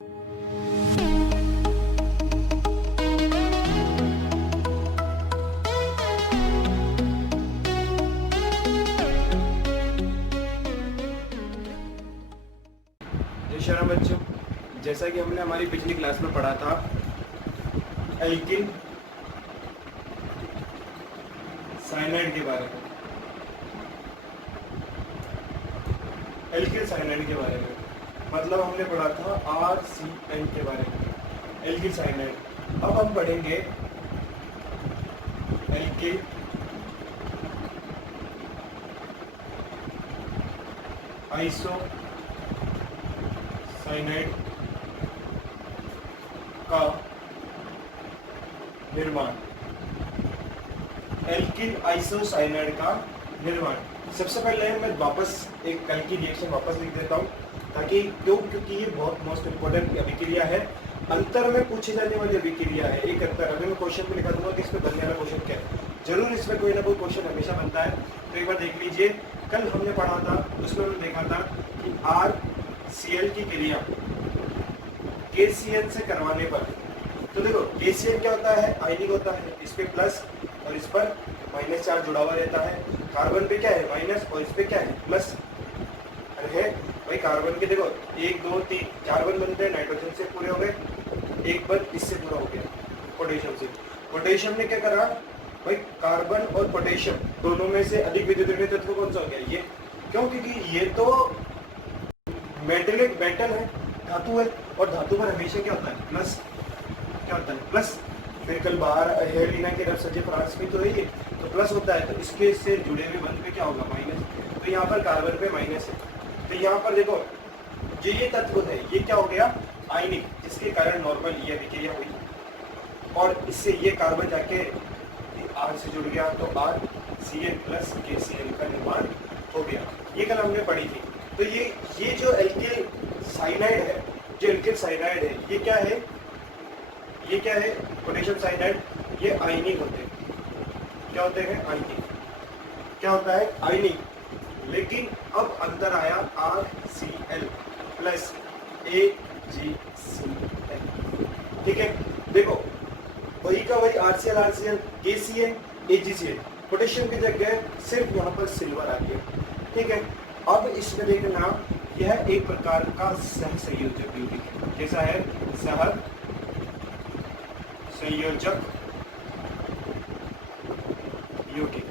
जय श्री राम बच्चों, जैसा कि हमने हमारी पिछली क्लास में पढ़ा था एल्किन साइनाइड के बारे में। एल्किल साइनाइड के बारे में मतलब हमने पढ़ा था RCN के बारे में, एल्किल साइनाइड। अब हम पढ़ेंगे एल्किल आइसो साइनाइड का निर्माण। एल्किल आइसोसाइनाइड का निर्माण। सबसे पहले मैं वापस एक कल की रिएक्शन वापस लिख देता हूँ ताकि क्योंकि ये बहुत मोस्ट इंपोर्टेंट अभिक्रिया है। अंतर में पूछी जाने वाली अभिक्रिया है। एक अंतर अगर मैं क्वेश्चन में लिखा दूंगा कि इसमें बनने वाला क्वेश्चन क्या है, जरूर इसमें कोई ना कोई क्वेश्चन हमेशा बनता है। तो एक बार देख लीजिए, कल हमने पढ़ा था उसमें हमने देखा था कि RCl की क्रिया KCl से करवाने पर, तो देखो KCl क्या होता है, आयनिक होता है। इस पे प्लस और इस पर माइनस चार्ज जुड़ा हुआ रहता है। कार्बन पे क्या है माइनस और इस पे क्या है प्लस है। भाई कार्बन के देखो 1 2 3 4 बंध बनते हैं, नाइट्रोजन से पूरे हो गए, एक बंध इससे पूरा हो गया पोटेशियम से। पोटेशियम ने क्या करा भाई, कार्बन और पोटेशियम दोनों में से अधिक विद्युत ऋणात्मक तत्व कौन सा हो गया ये, क्यों क्योंकि ये तो मेटल है, धातु है, और धातु पर हमेशा क्या होता है प्लस, क्या होता है प्लस। फिर कल बाहर हेलिना के रफ सजे फ्रांस में तो है ये, तो प्लस होता है, तो इसके से जुड़े हुए बंध पे क्या होगा माइनस। तो यहाँ पर कार्बन पे माइनस है, तो यहाँ पर देखो जो ये तत्व है ये क्या हो गया आयनिक, जिसके कारण नॉर्मल ये अभिक्रिया हुई और इससे ये कार्बन जाके R से जुड़ गया, तो RCl प्लस KCl का निर्माण हो गया। ये कल हमने पढ़ी थी। तो ये जो एल्किल साइनाइड है, जो एल्किल साइनाइड है ये क्या है, ये क्या है पोटेशियम साइनाइड, ये आयनिक होते हैं। क्या होते हैं आयनिक, क्या होता है आयनिक। लेकिन अब अंदर आया RCl प्लस AgCl। ठीक है, देखो वही का वही RCl KCl AgCl, पोटेशियम की जगह सिर्फ यहाँ पर सिल्वर आ गया। ठीक है, अब इसमें देखना यह एक प्रकार का सह संयोजक यौगिक है। कैसा है, सह संयोजक यौगिक,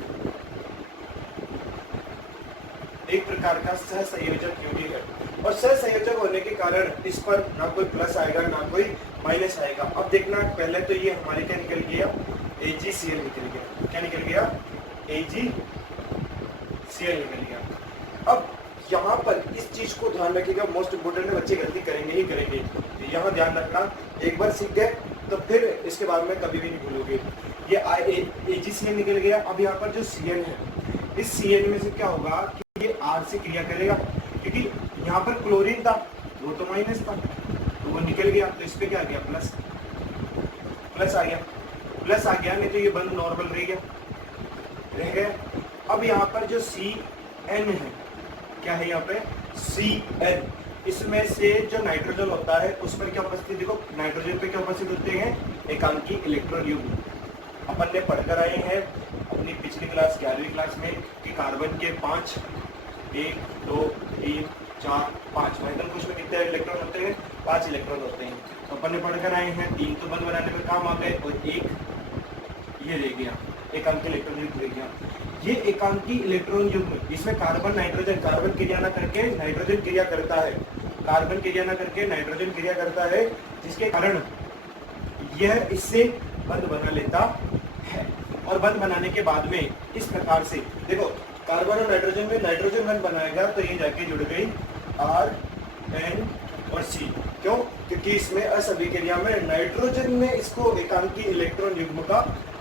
एक प्रकार का सह संयोजक यौगिक है। और सह संयोजक होने के कारण इस पर ना कोई प्लस आएगा ना कोई माइनस आएगा। अब देखना पहले तो ये हमारे क्या निकल गया AgCl निकल गया। क्या निकल गया AgCl निकल गया। अब यहाँ पर इस चीज को ध्यान रखिएगा, मोस्ट इंपोर्टेंट है, बच्चे गलती करेंगे ही करेंगे। तो यहाँ ध्यान रखना, एक बार सीख गए तो फिर इसके बाद में कभी भी नहीं भूलोगे। ये AgCl निकल गया। अब यहाँ पर जो Cl है, इस Cl में से क्या होगा कि ये R से क्रिया करेगा, क्योंकि यहाँ पर क्लोरीन था वो तो माइनस था, तो वो निकल गया, तो इस पे क्या आ गया प्लस, प्लस आ गया, नहीं तो ये बंद नॉर्मल रह गया। अब यहाँ पर जो Cn है, क्या है यहाँ पे Cn, इसमें से जो नाइट्रोजन होता है उस पर क्या उपस्थित, देखो नाइट्रोजन पे क्या उपस्थित होते हैं एकांकी इलेक्ट्रॉन युग्म। अपन ने पढ़कर आए हैं अपनी पिछली क्लास 11वीं क्लास में कि कार्बन के 5 1 2 3 4 5 हाइड्रोजन कुछ में कितने इलेक्ट्रॉन होते हैं 5 इलेक्ट्रॉन होते हैं। तो अपन ने पढ़कर आए हैं 3 तो बंद बनाने में काम आ गए और एक ये रह गया एकांकी इलेक्ट्रॉन युग्म रह गया। ये एकांकी इलेक्ट्रॉन युग्म, इसमें कार्बन नाइट्रोजन, कार्बन क्रिया ना करके नाइट्रोजन क्रिया करता है, कार्बन क्रिया ना करके नाइट्रोजन क्रिया करता है, जिसके कारण यह इससे बंध बना लेता है। और बंध बनाने के बाद में इस प्रकार से देखो कार्बन और नाइट्रोजन में नाइट्रोजन बंध बनाएगा, तो ये जाके जुड़ गई R N और C। क्यों, क्योंकि इसमें असभिक्रिया में नाइट्रोजन ने इसको एकांकी इलेक्ट्रॉन युग्म का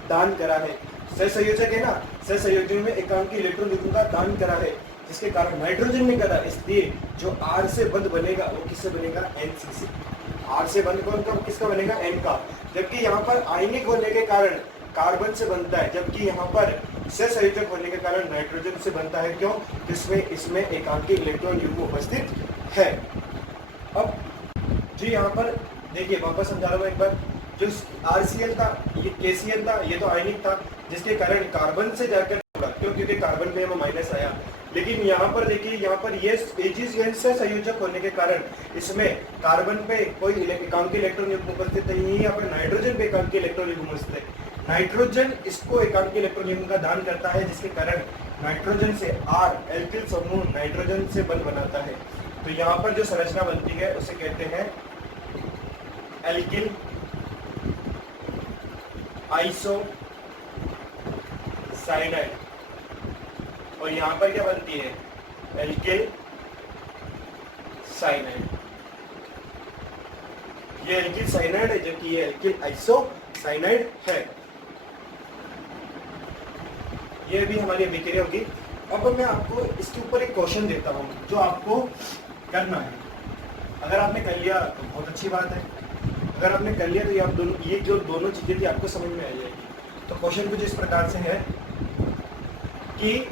दान करा है। सहसंयोजक है ना, सहसंयोजक में एकांकी इलेक्ट्रॉन युग्म का दान करा है, जिसके कारण नाइट्रोजन ने करा। इसलिए जो R से बंध बनेगा वो किससे बनेगा NC से। R से बंध कौन का किसका बनेगा N का, जबकि यहाँ पर आयनिक होने के कारण कार्बन से बनता है, जबकि यहाँ पर सहसंयोजक होने के कारण नाइट्रोजन से बनता है। क्यों, इसमें एकांकी इलेक्ट्रॉन युग्म उपस्थित है। अब जो यहाँ पर देखिए वापस समझा रहा हूँ एक बार, जो RCl था ये KCl था, ये तो आयनिक था जिसके कारण कार्बन से जाकर जुड़ा, क्योंकि कार्बन पे हमें माइनस आया। लेकिन यहाँ पर देखिए, यहाँ पर ये AgCl से संयोजक होने के कारण इसमें कार्बन पे कोई एकांकी इलेक्ट्रॉन युग्म उपस्थित नहीं है, यहाँ पर नाइट्रोजन पे एकांकी इलेक्ट्रॉन युग्म उपस्थित है। नाइट्रोजन इसको एकांकी इलेक्ट्रॉन युग्म का दान करता है, जिसके कारण नाइट्रोजन से R एल्किल समूह नाइट्रोजन से बंध बनाता है। तो यहाँ पर जो संरचना बनती है उसे कहते हैं एल्किल आइसो साइनाइड, और यहाँ पर क्या बनती है एल्किल साइनाइड। ये एल्किल साइनाइड है, जबकि ये एल्किल आइसो साइनाइड है। ये भी हमारी अभिक्रिया होगी। अब मैं आपको इसके ऊपर एक क्वेश्चन देता हूँ जो आपको करना है। अगर आपने कर लिया तो बहुत अच्छी बात है, अगर आपने कर लिया तो ये आप दोनों, ये जो दोनों चीजें थी आपको समझ में आ जाएगी। तो क्वेश्चन कुछ इस प्रकार से है कि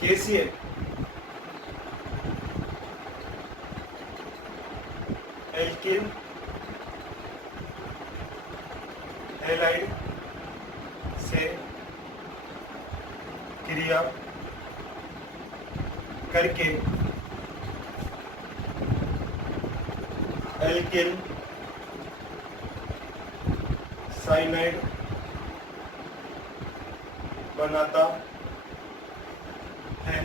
KCl एल्किल हैलाइड से क्रिया करके एल्किल साइनाइड बनाता है,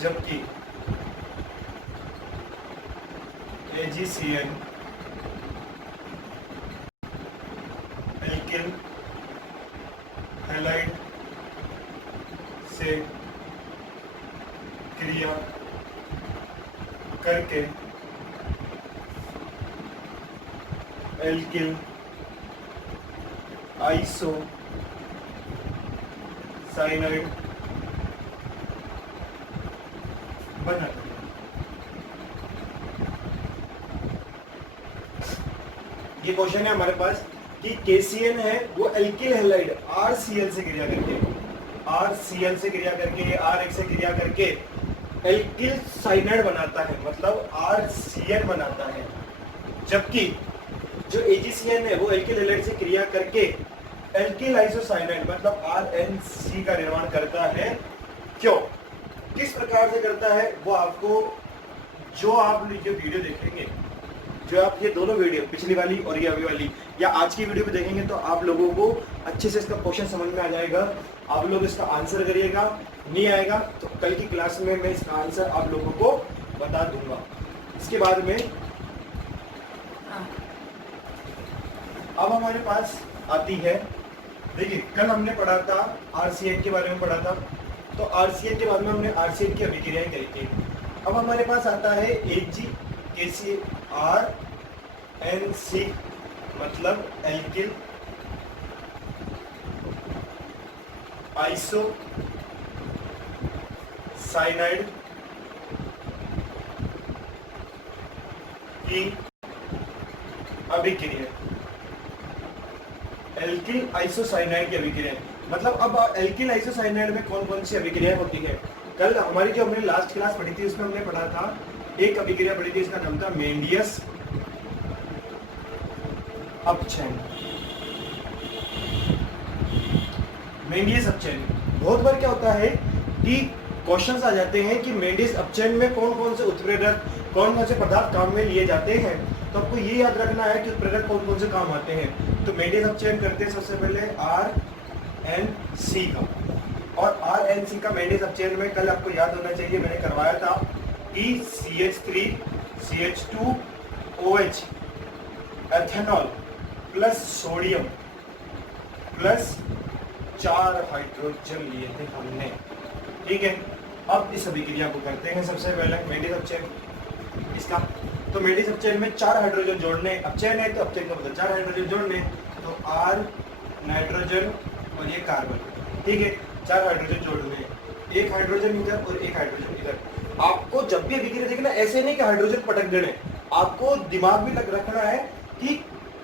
जबकि AgCl एल्किल हैलाइड से क्रिया करके एल्किल आइसो साइनाइड बना। ये क्वेश्चन है हमारे पास कि KCl है वो एल्किल हैलाइड RCl से क्रिया करके, RCl से क्रिया करके, R से क्रिया करके एल्किल साइनाइड बनाता है, मतलब RCl बनाता है, जबकि जो AgCl है वो एल्किल हैलाइड से क्रिया करके एल्किल आइसोसाइनाइड मतलब RNC का निर्माण करता है। क्यों, किस प्रकार से करता है वो आपको, जो आप ये वीडियो देखेंगे, जो आप ये दोनों वीडियो पिछली वाली और ये अभी वाली या आज की वीडियो पे देखेंगे तो आप लोगों को अच्छे से इसका क्वेश्चन समझ में आ जाएगा। आप लोग इसका आंसर करिएगा, नहीं आएगा तो कल की क्लास में मैं इसका आंसर आप लोगों को बता दूंगा। इसके बाद में अब हमारे पास आती है, देखिए कल हमने पढ़ा था RCl के बारे में पढ़ा था, तो RCl के बाद में हमने RCl की अभिक्रियाएं करी थी। अब हमारे पास आता है AgKCl मतलब एल्किल आइसो साइनाइड की अभिक्रिया, एल्किल आइसोसाइनाइड की अभिक्रिया। मतलब अब एल्किल आइसोसाइनाइड में कौन कौन सी अभिक्रियाएं होती है। कल हमारी जो हमने लास्ट क्लास पढ़ी थी उसमें हमने पढ़ा था, एक अभिक्रिया पढ़ी थी, इसका नाम था मेंडियस अपचयन। मेंडियस अपचयन बहुत बार क्या होता है कि क्वेश्चंस आ जाते हैं कि मेंडियस अपचयन में कौन कौन से उत्प्रेरक, कौन कौन से पदार्थ काम में लिए जाते हैं। तो आपको ये याद रखना है कि उत्प्रेरक कौन कौन से काम आते हैं। तो मेंडियस अपचयन करते हैं सबसे पहले RNC का, और RNC का मेंडियस अपचयन में कल आपको याद होना चाहिए, मैंने करवाया था कि CH3 CH2OH ethanol plus sodium plus 4 hydrogen लिए थे हमने, ठीक है। अब इस अभिक्रिया को करते हैं सबसे पहले मेंडियस अपचयन इसका। तो मेंडियस अपचयन में 4 हाइड्रोजन जोड़ने, अपचयन है तो अपचयन का मतलब 4 हाइड्रोजन जोड़ने, तो R नाइट्रोजन और ये कार्बन, ठीक है, 4 हाइड्रोजन जोड़ने, एक हाइड्रोजन इधर और एक हाइड्रोजन इधर। आपको जब भी अभिक्रिया देखना ऐसे नहीं कि हाइड्रोजन पटक देने, आपको दिमाग में रखना है कि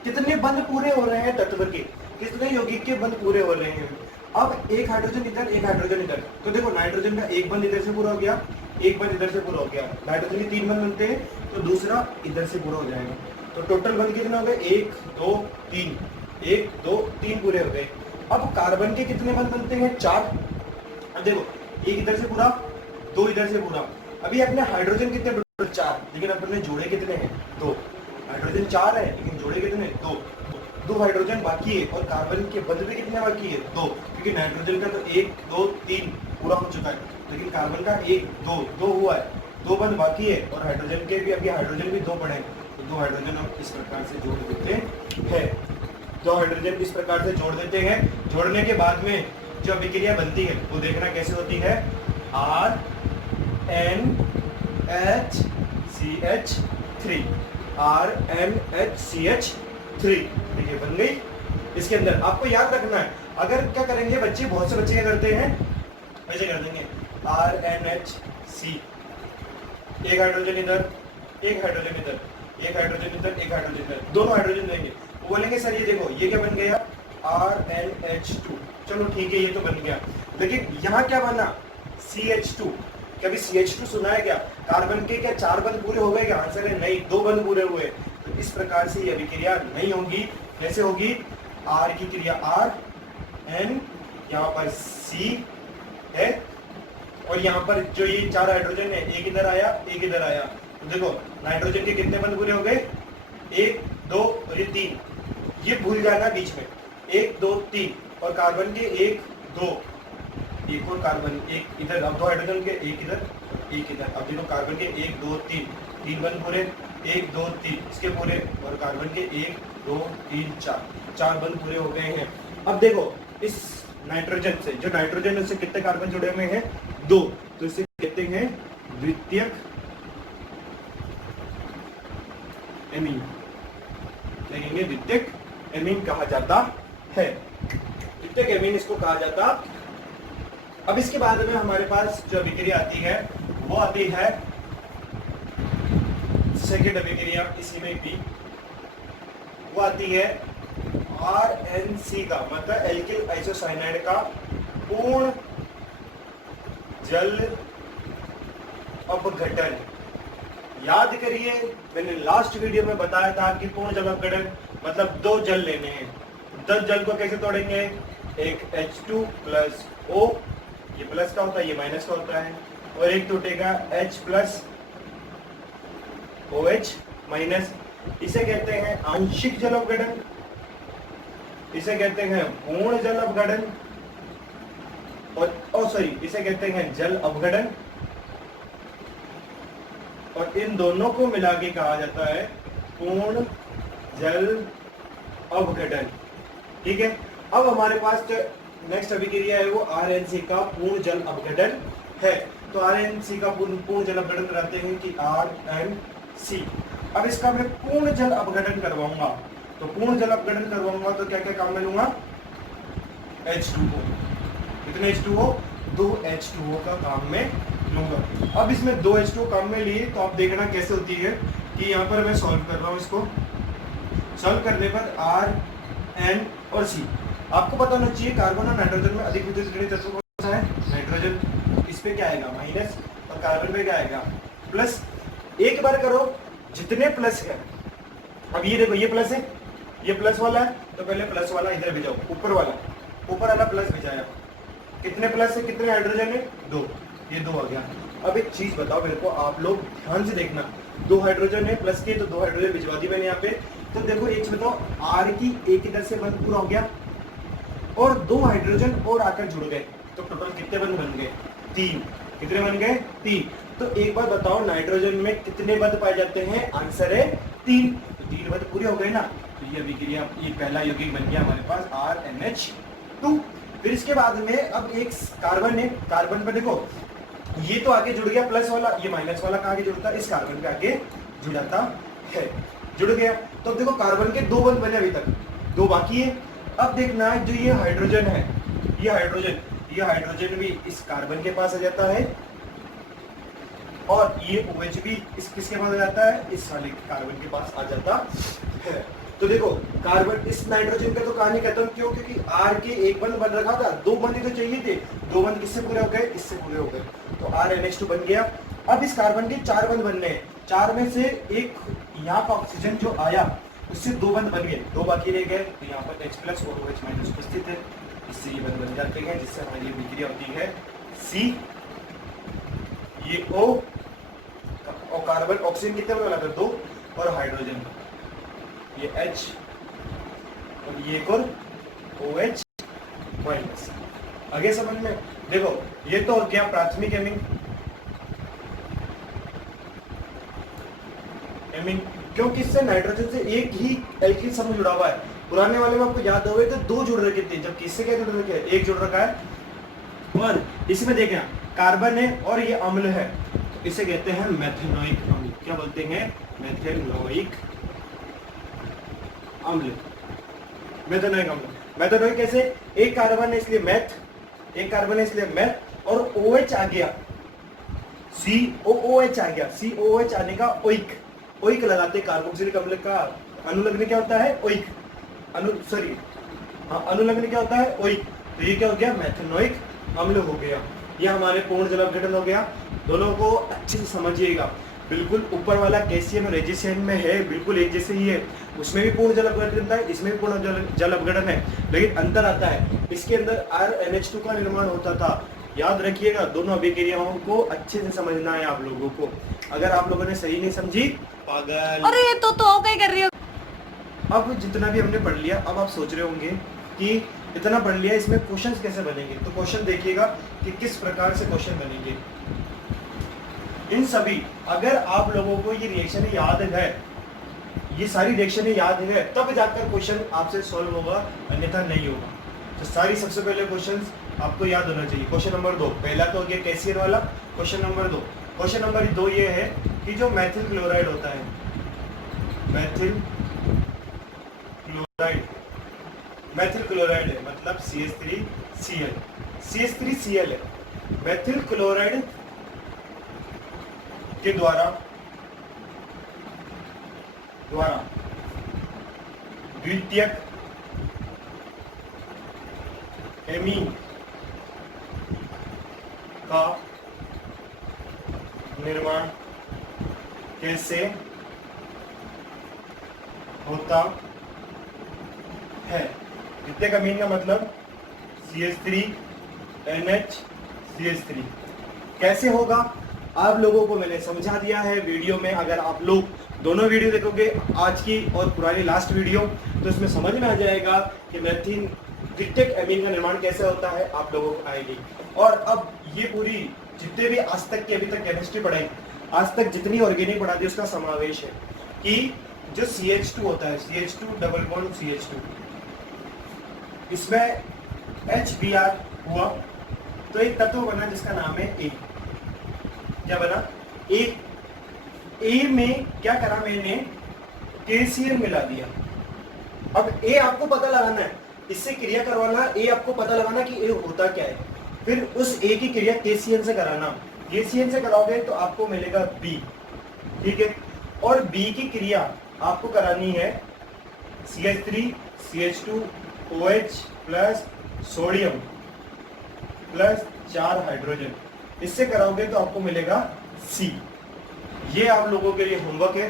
कितने बंध पूरे हो रहे हैं तत्व के, कितने यौगिक के बंध पूरे हो रहे हैं। अब एक हाइड्रोजन इधर एक हाइड्रोजन इधर, तो देखो नाइट्रोजन का एक बंध इधर से पूरा हो गया, एक बंद इधर से पूरा हो गया, नाइट्रोजन के 3 बंद बनते हैं तो दूसरा इधर से पूरा हो जाएगा। तो टोटल बंद कितने हो गए? 1 2 3, 1 2 3 पूरे हो गए। अब कार्बन के कितने बंद बनते हैं? 4। अब देखो, एक इधर से पूरा, 2 इधर से पूरा। अभी अपने हाइड्रोजन कितने? टोटल 4, लेकिन अपने जोड़े कितने हैं? 2। हाइड्रोजन 4 है लेकिन जोड़े कितने? 2। 2 हाइड्रोजन बाकी है और कार्बन के बंद भी कितने बाकी है? 2, क्योंकि नाइट्रोजन का तो 1 2 3 पूरा हो चुका है, लेकिन कार्बन का 1 2 हुआ है, 2 बंद बाकी है। और हाइड्रोजन के भी, अभी हाइड्रोजन भी 2 पड़े हैं, तो 2 हाइड्रोजन हम इस प्रकार से जोड़ देते हैं। 2 हाइड्रोजन इस प्रकार से जोड़ देते हैं। जोड़ने के बाद में जो अभिक्रिया बनती है वो देखना कैसे होती है। RNHCH3, RNHCH3, देखिए बन गई। इसके अंदर आपको याद रखना है, अगर क्या करेंगे बच्चे, बहुत से बच्चे क्या करते हैं, ऐसे कर देंगे RNHC, एक हाइड्रोजन इधर, एक हाइड्रोजन इधर, एक हाइड्रोजन इधर, एक हाइड्रोजन इधर, दोनों हाइड्रोजन देंगे। वो बोलेंगे सर ये देखो ये क्या बन गया? RNH2। चलो ठीक है, ये तो बन गया, लेकिन यहाँ क्या बना? CH2। कभी CH2 सुना है क्या? कार्बन के क्या 4 बंद पूरे हो गए क्या? आंसर है नहीं, 2 बंद पूरे हुए। तो इस प्रकार से ये अभिक्रिया नहीं होगी। कैसे होगी? R की क्रिया R, N, यहाँ पर C है, और यहाँ पर जो ये 4 हाइड्रोजन है, एक इधर आया, एक इधर आया। तो देखो नाइट्रोजन के कितने बंद पूरे हो गए? 1 2 और ये 3, ये भूल जाना बीच में, 1 2 3। और कार्बन के 1 2, एक और कार्बन, एक इधर, अब 2 हाइड्रोजन के, एक इधर एक इधर। अब देखो कार्बन के 1 2 3, 3 बंद पूरे, 1 2 3 इसके पूरे, और कार्बन के 1 2 3 4 बंद पूरे हो गए हैं। अब देखो इस नाइट्रोजन से, जो नाइट्रोजन है उससे कितने कार्बन जुड़े हुए हैं? 2, तो इसे कहते हैं द्वितीयक एमीन, देखेंगे द्वितीयक एमीन कहा जाता है, द्वितीयक एमीन इसको कहा जाता। अब इसके बाद में हमारे पास जो अभिक्रिया आती है वो आती है सेकेंड अभिक्रिया, इसी में भी वो आती है RNC का, मतलब एल्किल आइसोसाइनाइड का पूर्ण जल अपघटन। याद करिए, मैंने लास्ट वीडियो में बताया था कि पूर्ण जल अपघटन मतलब 2 जल लेने हैं। 10 जल को कैसे तोड़ेंगे? एक H2 प्लस O, ये प्लस का होता है, ये माइनस का होता है, और एक टूटेगा H प्लस OH माइनस। इसे कहते हैं आंशिक जल अपघटन, इसे कहते हैं पूर्ण जल अपघटन, और सॉरी इसे कहते हैं जल अपघटन, और इन दोनों को मिला के कहा जाता है पूर्ण जल अपघटन। ठीक है, अब हमारे पास जो नेक्स्ट अभिक्रिया है वो RNC का पूर्ण जल अपघटन है। तो RNC का पूर्ण जल अपघटन कराते हैं कि RNC। अब इसका मैं पूर्ण जल अपघटन करवाऊंगा, तो पूर्ण जल अपघटन करवाऊंगा तो क्या क्या काम में लूंगा? H2O, कितने H2O? 2 H2O का काम में लूंगा। अब इसमें 2 H2O काम में लिए तो आप देखना कैसे होती है कि यहाँ पर मैं सॉल्व कर रहा हूँ। इसको सॉल्व करने पर R, N और C, आपको पता होना चाहिए कार्बन और नाइट्रोजन में अधिक विद्युत ऋणात्मक तत्व कौन सा है? नाइट्रोजन। इस पे क्या आएगा? माइनस, और कार्बन पे क्या आएगा? प्लस। एक बार करो, जितने प्लस है, अब ये देखो ये प्लस है, ये प्लस वाला है, तो पहले प्लस वाला इधर भेजाओ, ऊपर वाला प्लस भेजाया। कितने प्लस है, कितने हाइड्रोजन है? 2, ये 2 आ गया। अब एक चीज बताओ मेरे को, आप लोग ध्यान से देखना, 2 हाइड्रोजन है प्लस के, तो 2 हाइड्रोजन भिजवा दी मैंने यहाँ पे। तो देखो एक चीज बताओ, R की एक इधर से बंद पूरा हो गया, और 2 हाइड्रोजन और आकर जुड़ गए, तो टोटल कितने बंद बन गए? 3। कितने बन गए? 3। तो एक बार बताओ नाइट्रोजन में कितने बंद पाए जाते हैं? आंसर है 3। तो 3 बंद पूरे हो गए ना, तो ये अभिक्रिया, ये पहला यौगिक बन गया हमारे पास RNH2। फिर इसके बाद में अब एक कार्बन है, कार्बन पे देखो ये तो आगे जुड़ गया प्लस वाला, ये माइनस वाला कहाँ आगे जुड़ता है? इस कार्बन के आगे जुड़ाता है, जुड़ गया। तो देखो कार्बन के 2 बंद बने, अभी तक 2 बाकी है। अब देखना जो ये हाइड्रोजन है, ये हाइड्रोजन भी इस कार्बन के पास आ जाता है, और ये OH भी किसके पास आ जाता है? इस वाले कार्बन के पास आ जाता है। तो देखो कार्बन, इस नाइट्रोजन का तो कहानी खत्म। क्यों? क्योंकि R के एक बंद बन रखा था, 2 बंद ही तो चाहिए थे, 2 बंद किससे पूरे हो गए? इससे पूरे हो गए, तो RNH2 बन गया। अब इस कार्बन के 4 बंध बनने हैं, 4 में से एक यहाँ का ऑक्सीजन जो आया उससे 2 बंध बन गए, 2 बाकी रह गए, तो यहाँ पर H प्लस और OH माइनस उपस्थित है, इससे ये बंध बन जाते हैं, जिससे हमारी ये अभिक्रिया होती है C, ये O और कार्बन ऑक्सीजन कितने में मिलाकर 2 और हाइड्रोजन ये H और ये एक और OH माइनस। आगे समझ में देखो, ये तो हो गया प्राथमिक एमिंग। क्योंकि इससे नाइट्रोजन से एक ही एल्किल समूह जुड़ा हुआ है। पुराने वाले में आपको याद होगा तो 2 जुड़ रखे थे, जबकि इससे क्या जुड़ रखे हैं, 1 जुड़ रखा है। और इसमें देखें कार्बन है और ये अम्ल है, तो इसे कहते हैं मेथेनोइक अम्ल। क्या बोलते हैं, मेथेनोइक अम्ल। मेथेनोइक अम्ल, मेथेनोइक कैसे, एक कार्बन है इसलिए मैथ, एक कार्बन है इसलिए मैथ, और OH आ गया, COOH आ गया, COOH आने का ओइक, ओइक लगाते कार्बोक्सिलिक अम्ल का अनुलग्न क्या होता है, ओइक, अनुलग्न क्या होता है, ओइक। तो ये क्या हो गया, मेथेनोइक अम्ल हो गया। ये हमारे पूर्ण जल अपघटन हो गया। दोनों को अच्छे से समझिएगा, बिल्कुल ऊपर वाला कैल्शियम और रेजिशियम में है, बिल्कुल एक जैसे ही है, उसमें भी पूर्ण जल अपघटन है, इसमें भी पूर्ण जल अपघटन है, लेकिन अंतर आता है, इसके अंदर RNH2 का निर्माण होता था। याद रखिएगा, दोनों अभिक्रियाओं को अच्छे से समझना है आप लोगों को। अगर आप लोगों ने सही नहीं समझी, पागल। अरे ये तो क्या कर रही हो। अब जितना भी हमने पढ़ लिया, अब आप सोच रहे होंगे कि इतना पढ़ लिया, इसमें क्वेश्चंस कैसे बनेंगे। तो क्वेश्चन देखिएगा कि किस प्रकार से क्वेश्चन बनेंगे। इन सभी, अगर आप लोगों को ये रिएक्शन याद है, ये सारी रिएक्शन याद है, तब जाकर क्वेश्चन आपसे सॉल्व होगा, अन्यथा नहीं होगा। तो सारी सबसे पहले क्वेश्चंस आपको याद होना चाहिए। क्वेश्चन नंबर 2, पहला तो हो गया कैल्शियम वाला। क्वेश्चन नंबर 2, क्वेश्चन नंबर 2 ये है कि जो मैथिल क्लोराइड होता है, मैथिल क्लोराइड, मैथिल क्लोराइड है मतलब CH3Cl, CH3Cl है। मैथिल क्लोराइड के द्वारा द्वितीयक एमीन का निर्माण कैसे होता है। द्वितीयक अमीन का मतलब CH3NH CH3 कैसे होगा, आप लोगों को मैंने समझा दिया है वीडियो में। अगर आप लोग दोनों वीडियो देखोगे, आज की और पुरानी लास्ट वीडियो, तो इसमें समझ में आ जाएगा कि मैथिन द्वितीयक एमीन का निर्माण कैसे होता है, आप लोगों को आएगी। और अब ये पूरी जितने भी आज तक की अभी तक केमिस्ट्री पढ़ाई, आज तक जितनी ऑर्गेनिक पढ़ा दी, उसका समावेश है कि जो CH2 होता है, CH2 डबल बॉन्ड CH2, इसमें HBr हुआ तो एक तत्व बना जिसका नाम है A। क्या बना, A में क्या करा मैंने, KCl मिला दिया। अब A आपको पता लगाना है, इससे क्रिया करवाना, A आपको पता लगाना कि A होता क्या है, फिर उस A की क्रिया KCl से कराना। KCl से कराओगे तो आपको मिलेगा B, ठीक है। और B की क्रिया आपको करानी है CH3 CH2 OH plus sodium plus 4 hydrogen, इससे कराओगे तो आपको मिलेगा C। ये आप लोगों के लिए होमवर्क है,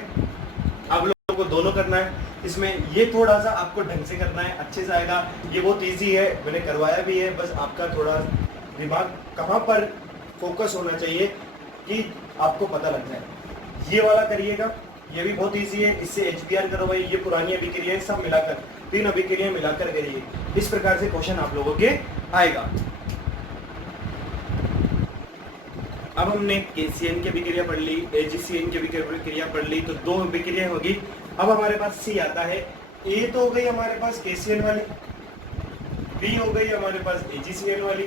आप लोगों को दोनों करना है। इसमें ये थोड़ा सा आपको ढंग से करना है, अच्छे से आएगा। ये बहुत इजी है, मैंने करवाया भी है, बस आपका थोड़ा दिमाग कहाँ पर फोकस होना चाहिए कि आपको पता लग जाए। ये वाला करिएगा, ये भी बहुत इजी है, इससे HBr करवाइए, ये पुरानी अभिक्रिया है, सब मिलाकर 3 अभिक्रिया मिलाकर करिए। इस प्रकार से क्वेश्चन आप लोगों के आएगा। अब हमने KCl की अभिक्रिया पढ़ ली, AgCl की अभिक्रिया पढ़ ली, तो 2 अभिक्रिया होगी। अब हमारे पास C आता है। A तो हो गई हमारे पास KCl वाली, B हो गई हमारे पास AgCl वाली।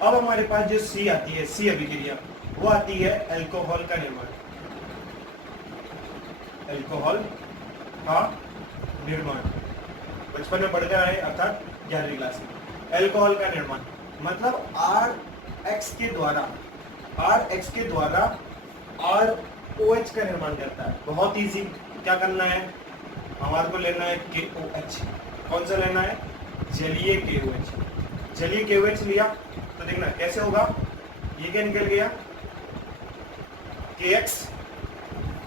अब हमारे पास जो C आती है, C अभिक्रिया, वो आती है अल्कोहल का निर्माण, अल्कोहल का निर्माण। बचपन में पढ़ते आए, अर्थात 11वीं क्लास में। अल्कोहल का निर्माण मतलब RH के द्वारा ROH का निर्माण करता है। बहुत इजी, क्या करना है, हमारे को लेना है KOH। कौन सा लेना है, जलीय KOH। जलीय KOH लिया तो देखना कैसे होगा, ये क्या निकल गया, KX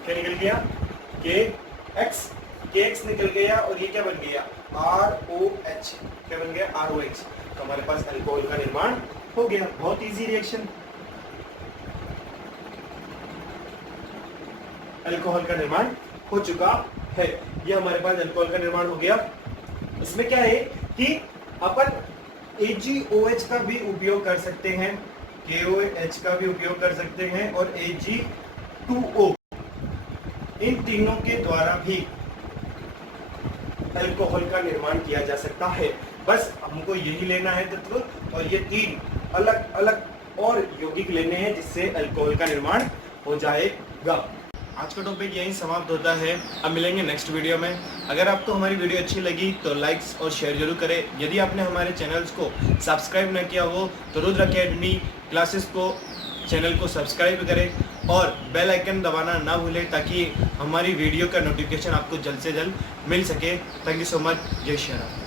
क्या निकल गया, KX निकल गया और ये क्या बन गया ROH, क्या बन गया ROH। तो हमारे पास अल्कोहल का निर्माण हो गया। बहुत इजी रिएक्शन, अल्कोहल का निर्माण हो चुका है। ये हमारे पास अल्कोहल का निर्माण हो गया। इसमें क्या है कि अपन AgOH का भी उपयोग कर सकते हैं, KOH का भी उपयोग कर सकते हैं और Ag2O, इन तीनों के द्वारा भी अल्कोहल का निर्माण किया जा सकता है। बस हमको यही लेना है तत्व और ये तीन अलग अलग और यौगिक लेने हैं जिससे अल्कोहल का निर्माण हो जाएगा। आज का टॉपिक यहीं समाप्त होता है। अब मिलेंगे नेक्स्ट वीडियो में। अगर आपको हमारी वीडियो अच्छी लगी तो लाइक्स और शेयर जरूर करें। यदि आपने हमारे चैनल्स को सब्सक्राइब न किया हो तो रुद्र अकेडमी क्लासेस को चैनल को सब्सक्राइब करें और बेल आइकन दबाना ना भूलें ताकि हमारी वीडियो का नोटिफिकेशन आपको जल्द से जल्द मिल सके। Thank you so much. जय श्री राम।